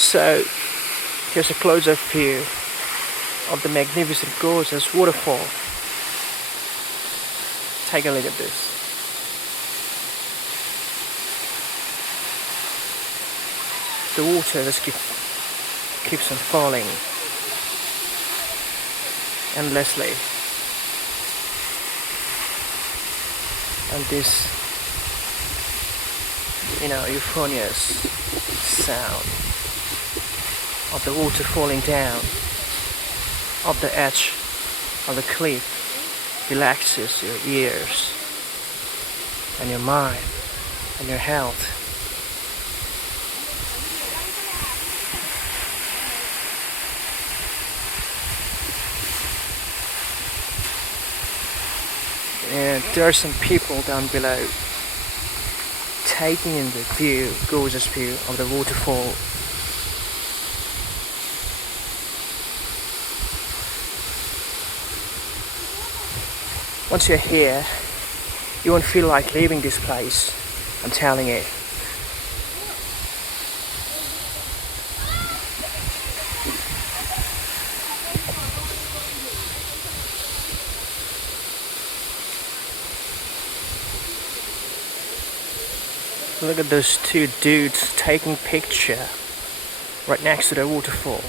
So here's a close-up view of the magnificent, gorgeous waterfall. Take a look at this. The water just keeps on falling endlessly, and this, euphonious sound of the water falling down off the edge of the cliff relaxes your ears and your mind and your health. And there are some people down below taking in the gorgeous view of the waterfall. Once you're here, you won't feel like leaving this place, I'm telling you. Look at those two dudes taking picture right next to the waterfall.